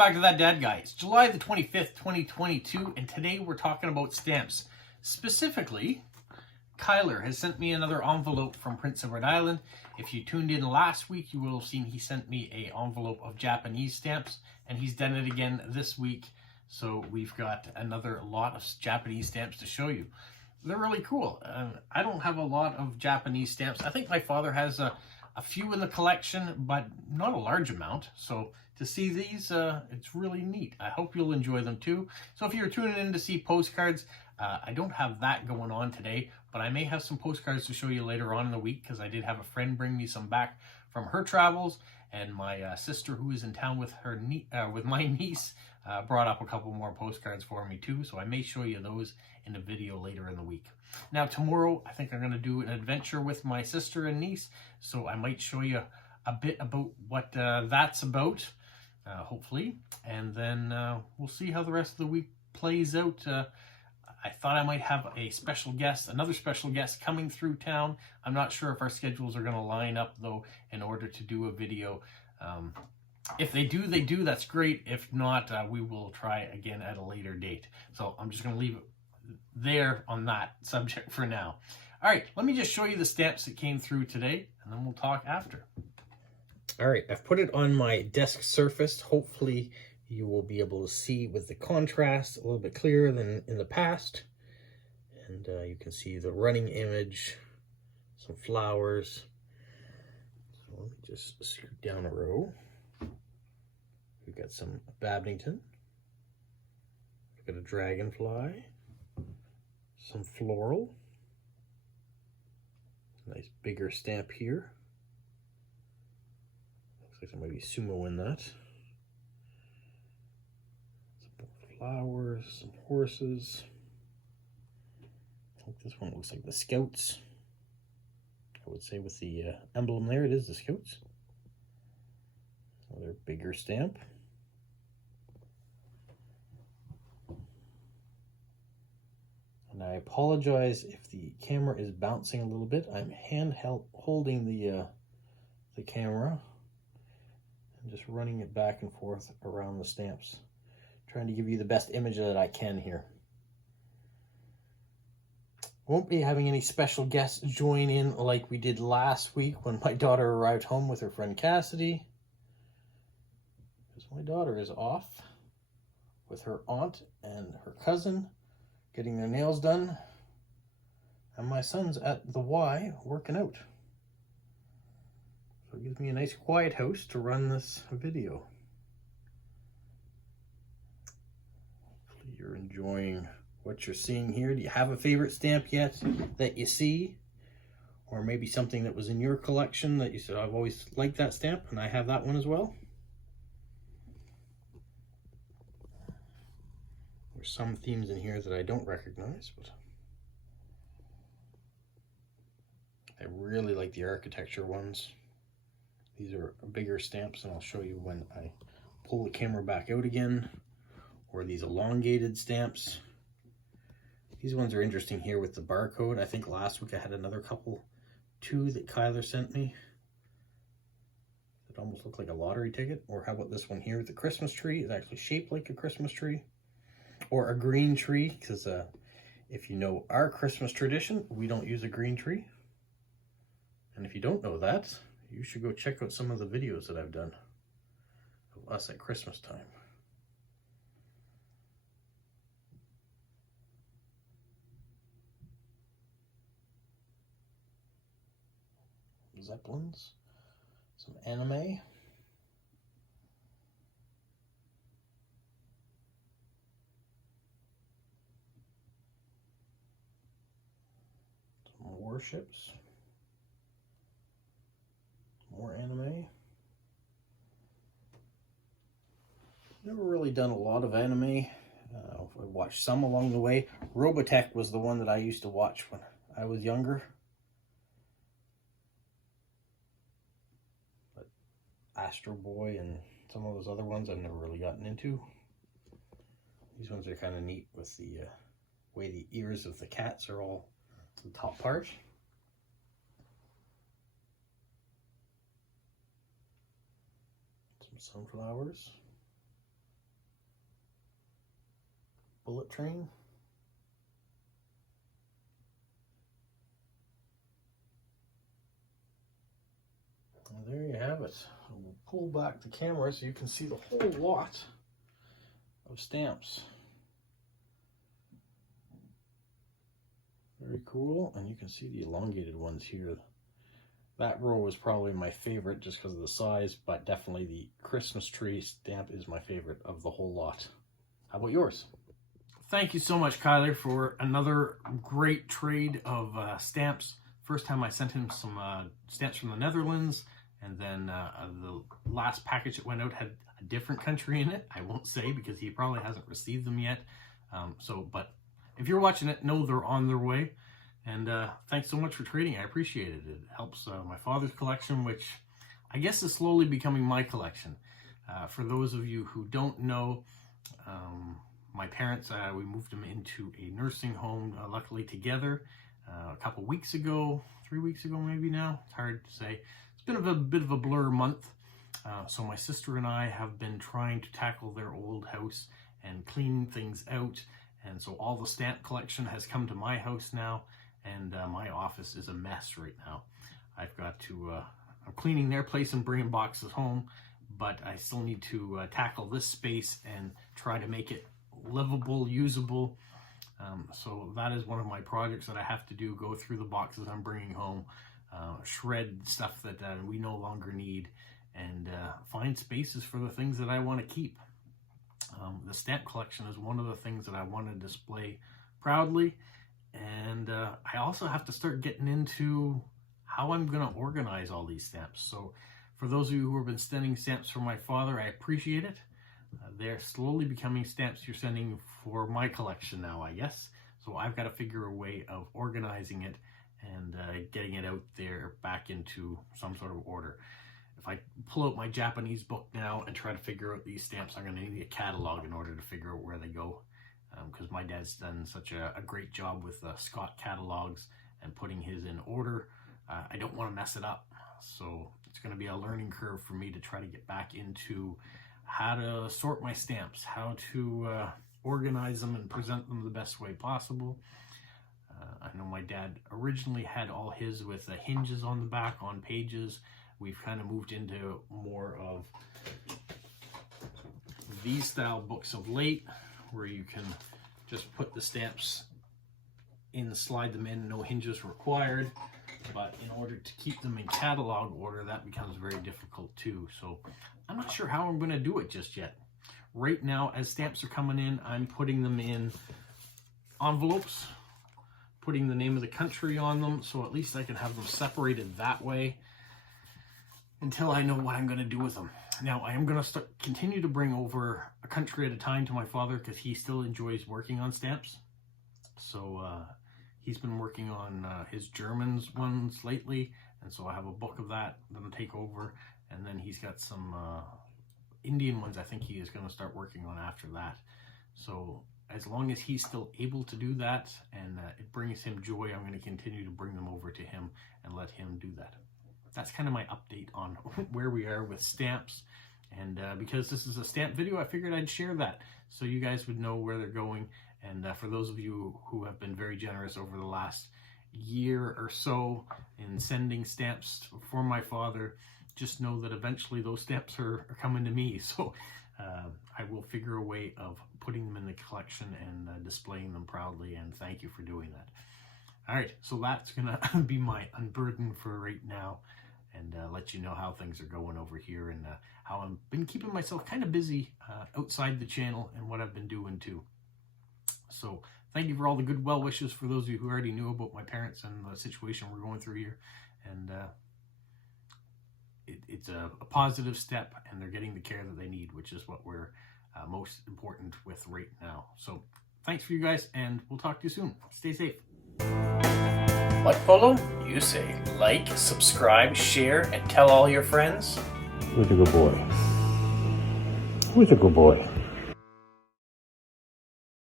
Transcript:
back to That Dad Guy. It's July the 25th, 2022, and today we're talking about stamps. Specifically, Kyler has sent me another envelope from Prince Edward Island. If you tuned in last week, you will have seen he sent me an envelope of Japanese stamps, and he's done it again this week. So we've got another lot of Japanese stamps to show you. They're really cool. I don't have a lot of Japanese stamps. I think my father has a few in the collection, but not a large amount. So to see these, it's really neat. I hope you'll enjoy them too. So if you're tuning in to see postcards, I don't have that going on today, but I may have some postcards to show you later on in the week because I did have a friend bring me some back from her travels, and my sister, who is in town with her with my niece, brought up a couple more postcards for me too. So I may show you those in a video later in the week. Now tomorrow, I think I'm going to do an adventure with my sister and niece, so I might show you a bit about what that's about, hopefully, and then we'll see how the rest of the week plays out. I thought I might have a special guest, another special guest coming through town. I'm not sure if our schedules are going to line up, though, in order to do a video. If they do, they do. That's great. If not, we will try again at a later date. So I'm just going to leave it there on that subject for now. All right, let me just show you the stamps that came through today, and then we'll talk after. All right, I've put it on my desk surface. Hopefully you will be able to see with the contrast a little bit clearer than in the past. And you can see the running image, some flowers. So let me just scoot down a row. We've got some Babington. We've got a dragonfly. Some floral. Nice bigger stamp here. Looks like there might be sumo in that. Flowers, some horses. I think this one looks like the Scouts. I would say with the emblem there, it is the Scouts. Another bigger stamp. And I apologize if the camera is bouncing a little bit. I'm holding the camera and just running it back and forth around the stamps, trying to give you the best image that I can here. Won't be having any special guests join in like we did last week when my daughter arrived home with her friend Cassidy. Because my daughter is off with her aunt and her cousin getting their nails done. And my son's at the Y working out. So it gives me a nice quiet house to run this video. You're enjoying what you're seeing here. Do you have a favorite stamp yet that you see? Or maybe something that was in your collection that you said, I've always liked that stamp and I have that one as well? There's some themes in here that I don't recognize, but I really like the architecture ones. These are bigger stamps, and I'll show you when I pull the camera back out again. Or these elongated stamps. These ones are interesting here with the barcode. I think last week I had another two that Kyler sent me. It almost looked like a lottery ticket. Or how about this one here with the Christmas tree? It's actually shaped like a Christmas tree. Or a green tree, because if you know our Christmas tradition, we don't use a green tree. And if you don't know that, you should go check out some of the videos that I've done of us at Christmas time. Zeppelins, some anime, some warships, more anime. Never really done a lot of anime. I watched some along the way. Robotech was the one that I used to watch when I was younger. Astro Boy and some of those other ones I've never really gotten into. These ones are kind of neat with the way the ears of the cats are all the top part. Some sunflowers. bullet train. And there you have it. We'll pull back the camera so you can see the whole lot of stamps. Very cool, and you can see the elongated ones here. That row is probably my favorite just because of the size, but definitely the Christmas tree stamp is my favorite of the whole lot. How about yours? Thank you so much, Kyler, for another great trade of stamps. First time I sent him some stamps from the Netherlands, and then the last package that went out had a different country in it. I won't say because he probably hasn't received them yet. But if you're watching it, know they're on their way. And thanks so much for trading. I appreciate it. It helps my father's collection, which I guess is slowly becoming my collection. For those of you who don't know, my parents, we moved them into a nursing home, luckily together, a couple weeks ago, 3 weeks ago maybe now. It's hard to say. It's been a bit of a blur month. So my sister and I have been trying to tackle their old house and clean things out. And so all the stamp collection has come to my house now, and my office is a mess right now. I've got to, I'm cleaning their place and bringing boxes home, but I still need to tackle this space and try to make it livable, usable. So that is one of my projects that I have to do, go through the boxes I'm bringing home, shred stuff that we no longer need, and find spaces for the things that I want to keep. The stamp collection is one of the things that I want to display proudly, and I also have to start getting into how I'm going to organize all these stamps. So for those of you who have been sending stamps for my father, I appreciate it. They're slowly becoming stamps you're sending for my collection now, I guess. So I've got to figure a way of organizing it and getting it out there back into some sort of order. If I pull out my Japanese book now and try to figure out these stamps, I'm going to need a catalog in order to figure out where they go. Because my dad's done such a great job with Scott catalogs and putting his in order. I don't want to mess it up. So it's going to be a learning curve for me to try to get back into how to sort my stamps, how to organize them and present them the best way possible. I know my dad originally had all his with hinges on the back on pages. We've kind of moved into more of these style books of late, where you can just put the stamps in, slide them in, no hinges required. But in order to keep them in catalog order, that becomes very difficult too. So I'm not sure how I'm going to do it just yet. Right now, as stamps are coming in, I'm putting them in envelopes, putting the name of the country on them, so at least I can have them separated that way until I know what I'm going to do with them. Now, I am going to continue to bring over a country at a time to my father because he still enjoys working on stamps. So he's been working on his Germans ones lately, and so I have a book of that that'll take over. And then he's got some Indian ones I think he is going to start working on after that. So as long as he's still able to do that and it brings him joy, I'm going to continue to bring them over to him and let him do that. That's kind of my update on where we are with stamps. And because this is a stamp video, I figured I'd share that so you guys would know where they're going. And for those of you who have been very generous over the last year or so in sending stamps for my father, just know that eventually those stamps are coming to me. So I will figure a way of putting them in the collection and displaying them proudly, and thank you for doing that. All right, so that's gonna be my unburden for right now, and let you know how things are going over here and how I've been keeping myself kind of busy outside the channel and what I've been doing too. So thank you for all the good well wishes for those of you who already knew about my parents and the situation we're going through here. And it's a positive step, and they're getting the care that they need, which is what we're most important with right now. So thanks for you guys, and we'll talk to you soon. Stay safe. What, Polo? You say like, subscribe, share, and tell all your friends. Who's a good boy? Who's a good boy?